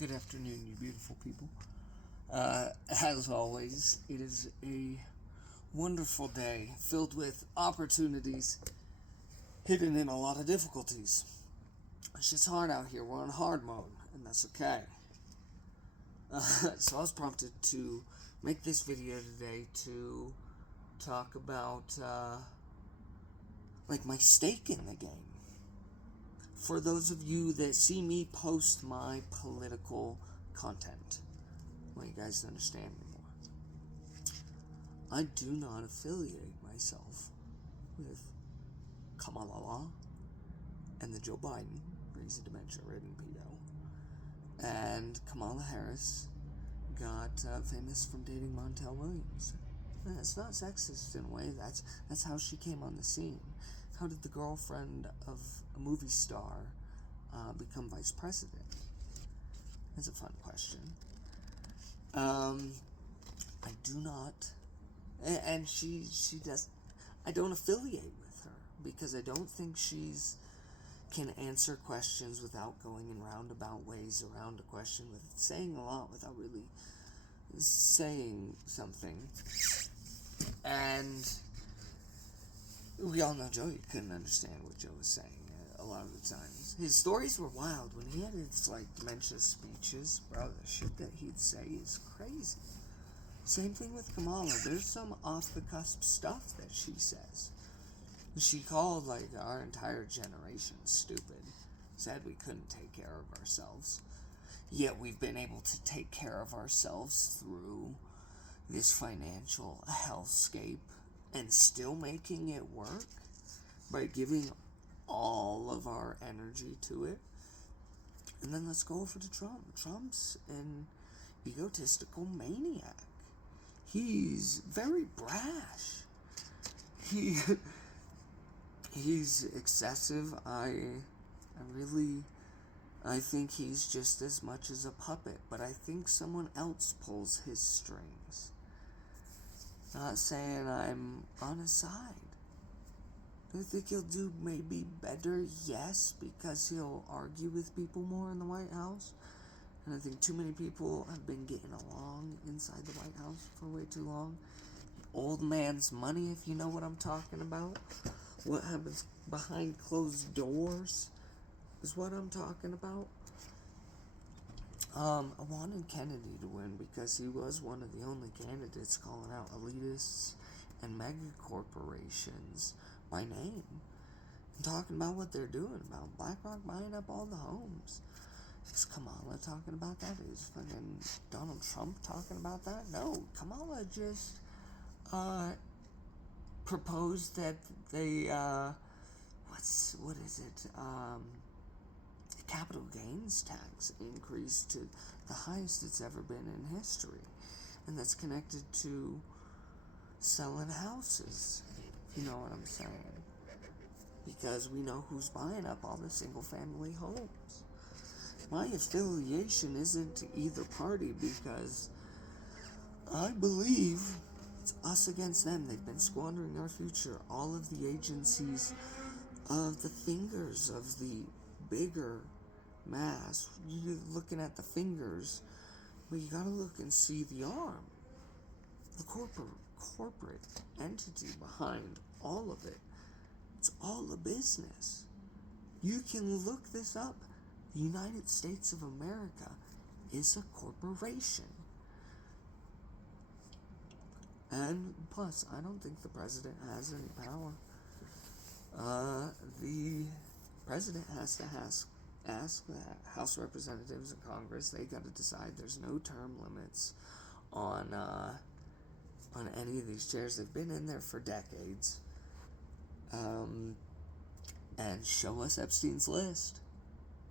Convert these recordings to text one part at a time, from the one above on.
Good afternoon, you beautiful people. As always, it is a wonderful day filled with opportunities hidden in a lot of difficulties. It's just hard out here. We're on hard mode, and that's okay. So I was prompted to make this video today to talk about like my stake in the game. For those of you that see me post my political content, I want you guys to understand me more. I do not affiliate myself with Kamala and the Joe Biden, he's a dementia-ridden pedo, and Kamala Harris got famous from dating Montel Williams. It's not sexist in a way. That's how she came on the scene. How did the girlfriend of a movie star become vice president? That's a fun question. I do not, and she does. I don't affiliate with her because I don't think she's can answer questions without going in roundabout ways around a question with saying a lot without really saying something. And we all know Joe couldn't understand what Joe was saying a lot of the times. His stories were wild. When he had his, dementia speeches, bro, the shit that he'd say is crazy. Same thing with Kamala. There's some off-the-cusp stuff that she says. She called, our entire generation stupid. Said we couldn't take care of ourselves. Yet we've been able to take care of ourselves through this financial hellscape and still making it work by giving all of our energy to it. And then let's go over to Trump. Trump's an egotistical maniac. He's very brash. He's excessive. I think he's just as much as a puppet, but I think someone else pulls his strings. Not saying I'm on his side. Do I think he'll do maybe better? Yes, because he'll argue with people more in the White House. And I think too many people have been getting along inside the White House for way too long. Old man's money, if you know what I'm talking about. What happens behind closed doors is what I'm talking about. I wanted Kennedy to win because he was one of the only candidates calling out elitists and mega corporations by name and talking about what they're doing about BlackRock buying up all the homes. Is Kamala talking about that? Is fucking Donald Trump talking about that? No, Kamala just proposed that they what is it? Capital gains tax increase to the highest it's ever been in history, and that's connected to selling houses. You know what I'm saying? Because we know who's buying up all the single-family homes. My affiliation isn't to either party because I believe it's us against them. They've been squandering our future. All of the agencies of the fingers of the bigger mass. You're looking at the fingers, but you gotta look and see the arm. The corporate entity behind all of it. It's all a business. You can look this up. The United States of America is a corporation. And plus, I don't think the president has any power. The president has to ask the House of Representatives and Congress. They got to decide. There's no term limits on any of these chairs. They've been in there for decades. And show us Epstein's list.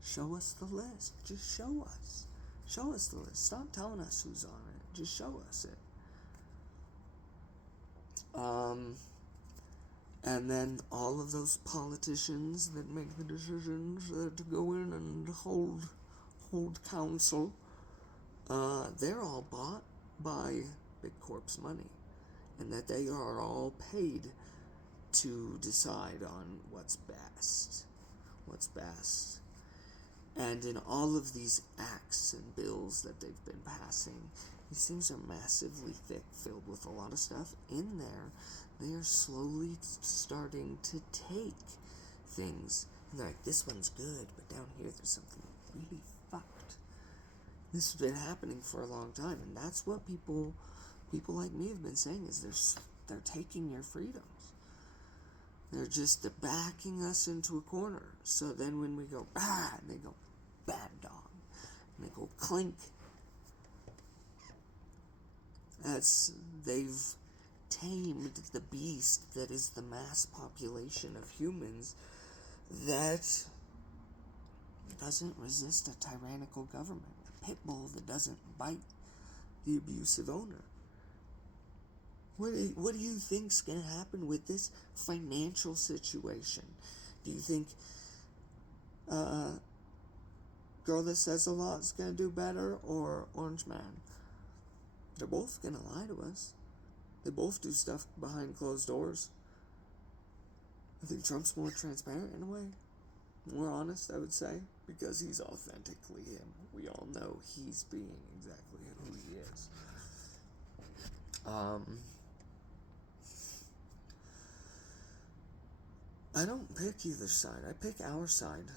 Show us the list. Just show us. Show us the list. Stop telling us who's on it. Just show us it. And then all of those politicians that make the decisions to go in and hold counsel, they're all bought by Big Corp's money, and that they are all paid to decide on what's best. And in all of these acts and bills that they've been passing, these things are massively thick, filled with a lot of stuff. In there, they are slowly starting to take things. And they're like, this one's good, but down here there's something really fucked. This has been happening for a long time, and that's what people like me have been saying, is they're taking your freedoms. They're backing us into a corner. So then when we go, and they go, bad dog. And they go, clink. They've tamed the beast that is the mass population of humans that doesn't resist a tyrannical government. A pit bull that doesn't bite the abusive owner. What do you think's going to happen with this financial situation? Do you think Girl That Says a Lot is going to do better, or Orange Man? They're both going to lie to us. They both do stuff behind closed doors. I think Trump's more transparent in a way. More honest, I would say, because he's authentically him. We all know he's being exactly who he is. I don't pick either side. I pick our side.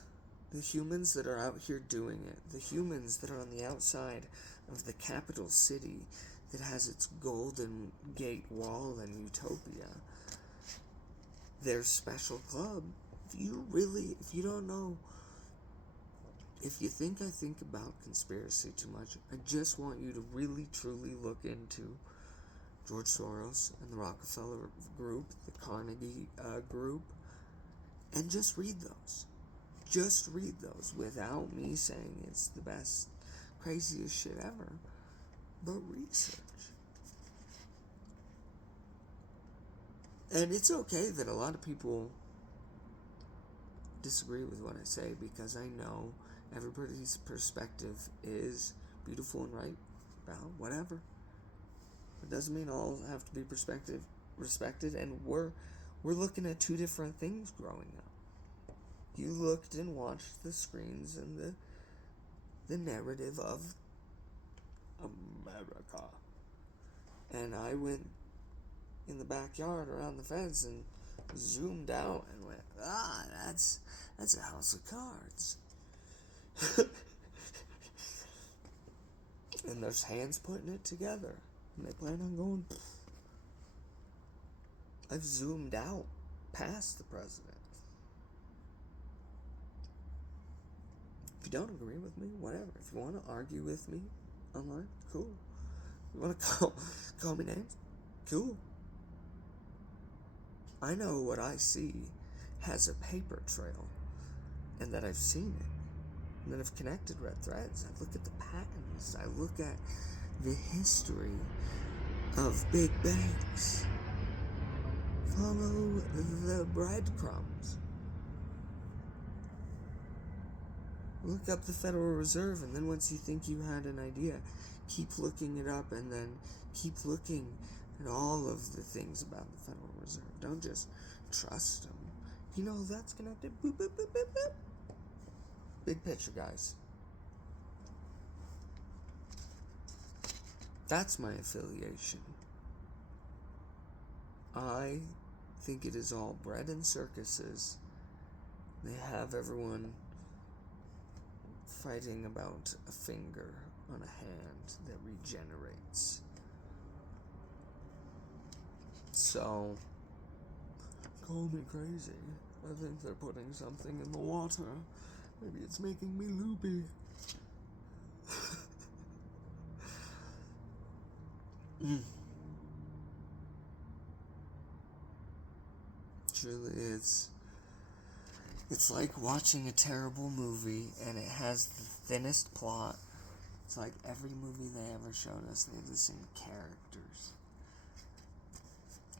The humans that are out here doing it. The humans that are on the outside of the capital city that has its Golden Gate Wall and utopia. Their special club. If you don't know, if you think I think about conspiracy too much, I just want you to really, truly look into George Soros and the Rockefeller Group, the Carnegie Group, and just read those. Just read those without me saying it's the best, craziest shit ever. But research. And it's okay that a lot of people disagree with what I say, because I know everybody's perspective is beautiful and right about whatever. It doesn't mean all have to be respected, and we're looking at two different things growing up. You looked and watched the screens and the narrative of America. And I went in the backyard around the fence and zoomed out and went, that's a house of cards. And there's hands putting it together. And they plan on going. I've zoomed out past the president. If you don't agree with me, whatever. If you want to argue with me online, cool. You want to call me names? Cool. I know what I see has a paper trail, and that I've seen it, and that I've connected red threads. I look at the patterns. I look at the history of big banks. Follow the breadcrumbs. Look up the Federal Reserve, and then once you think you had an idea, keep looking it up, and then keep looking at all of the things about the Federal Reserve. Don't just trust them. You know that's connected. Boop, boop, boop, boop, boop. Big picture, guys. That's my affiliation. I think it is all bread and circuses. They have everyone fighting about a finger on a hand that regenerates. So, call me crazy. I think they're putting something in the water. Maybe it's making me loopy. Truly, it's like watching a terrible movie, and it has the thinnest plot. It's like every movie they ever showed us, they have the same characters.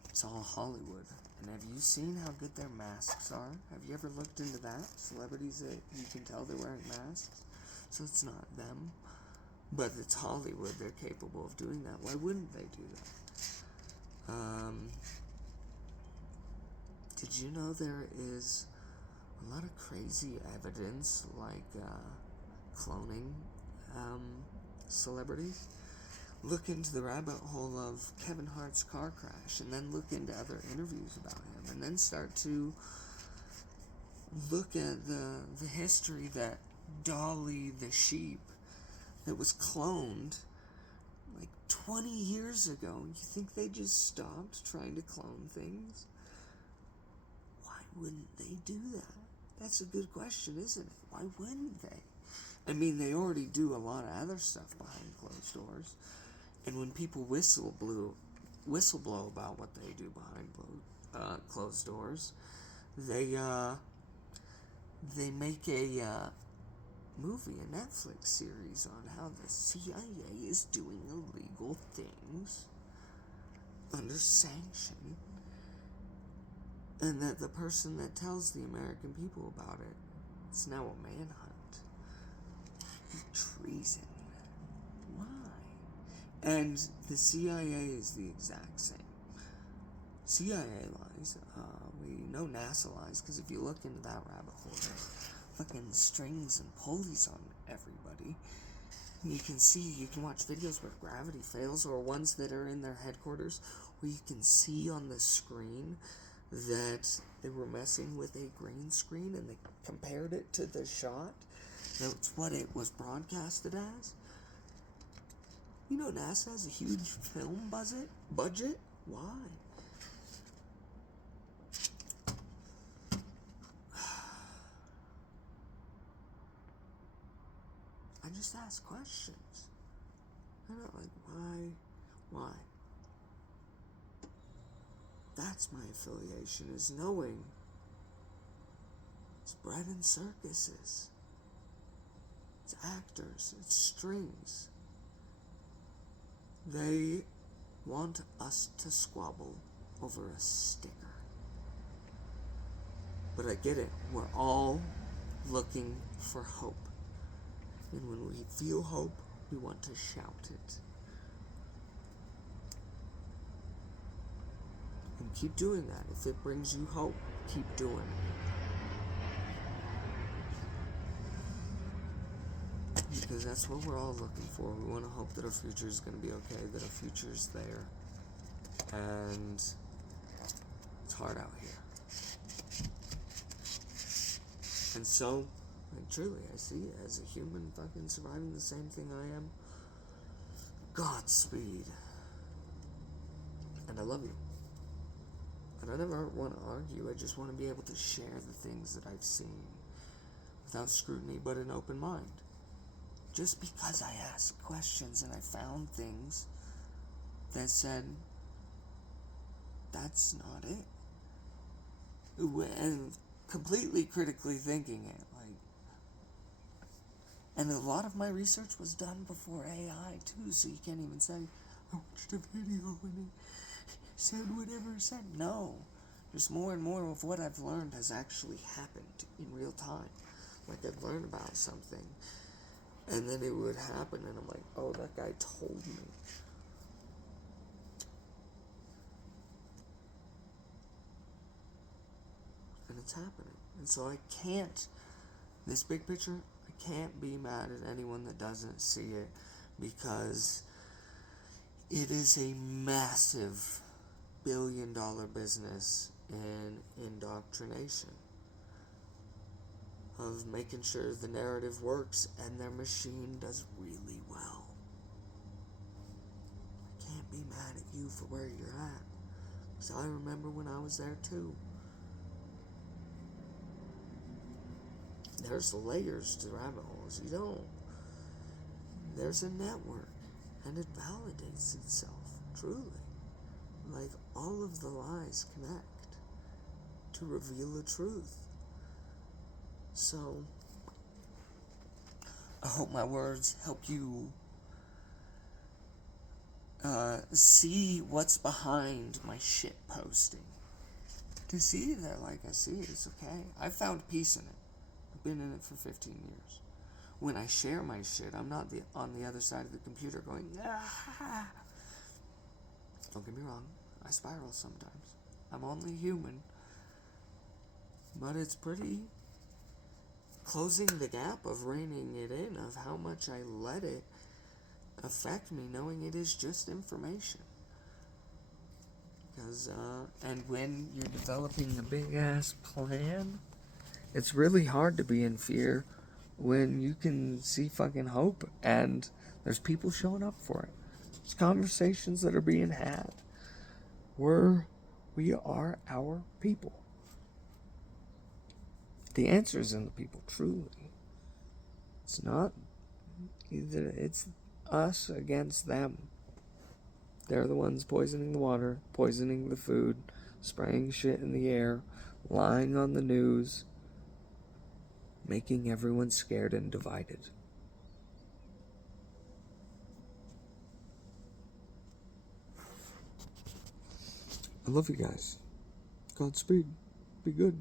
It's all Hollywood. And have you seen how good their masks are? Have you ever looked into that? Celebrities that you can tell they're wearing masks? So it's not them. But it's Hollywood. They're capable of doing that. Why wouldn't they do that? Did you know there is a lot of crazy evidence, like cloning celebrities. Look into the rabbit hole of Kevin Hart's car crash, and then look into other interviews about him, and then start to look at the history that Dolly the sheep that was cloned like 20 years ago. You think they just stopped trying to clone things? Why wouldn't they do that? That's a good question, isn't it? Why wouldn't they? I mean, they already do a lot of other stuff behind closed doors. And when people whistleblow about what they do behind closed doors, they make a movie, a Netflix series on how the CIA is doing illegal things under sanction, and that the person that tells the American people about it is now a manhunt. Treason. Why? And the CIA is the exact same. CIA lies. We know NASA lies, because if you look into that rabbit hole, there's fucking strings and pulleys on everybody. You can watch videos where gravity fails, or ones that are in their headquarters, where you can see on the screen that they were messing with a green screen and they compared it to the shot. That's what it was broadcasted as. You know, NASA has a huge film budget? Why? I just ask questions. I'm not like, why? That's my affiliation, is knowing it's bread and circuses. It's actors, it's strings. They want us to squabble over a sticker. But I get it, we're all looking for hope. And when we feel hope, we want to shout it. And keep doing that. If it brings you hope, keep doing it. Because that's what we're all looking for. We want to hope that our future is going to be okay, that our future is there. And it's hard out here. And so, like, truly, I see it as a human fucking surviving the same thing I am. Godspeed. And I love you. And I never want to argue. I just want to be able to share the things that I've seen without scrutiny, but an open mind. Just because I asked questions and I found things that said, that's not it. And completely critically thinking it. And a lot of my research was done before AI too, so you can't even say, I watched a video and it said whatever it said. No. Just more and more of what I've learned has actually happened in real time. Like, I'd learn about something, and then it would happen, and I'm like, oh, that guy told me. And it's happening. And so I can't, this big picture, I can't be mad at anyone that doesn't see it, because it is a massive billion-dollar business in indoctrination, of making sure the narrative works and their machine does really well. I can't be mad at you for where you're at, because I remember when I was there too. There's layers to rabbit holes. You don't. There's a network, and it validates itself, truly. Like, all of the lies connect to reveal a truth. So, I hope my words help you see what's behind my shit posting. To see that, like, I see it, it's okay. I found peace in it. I've been in it for 15 years. When I share my shit, I'm not on the other side of the computer going, ah. Don't get me wrong, I spiral sometimes. I'm only human. But it's pretty closing the gap of reining it in, of how much I let it affect me, knowing it is just information. Because, and when you're developing a big ass plan, it's really hard to be in fear when you can see fucking hope and there's people showing up for it. There's conversations that are being had. We are our people. The answer is in the people, truly. It's not either, it's us against them. They're the ones poisoning the water, poisoning the food, spraying shit in the air, lying on the news, making everyone scared and divided. I love you guys. Godspeed. Be good.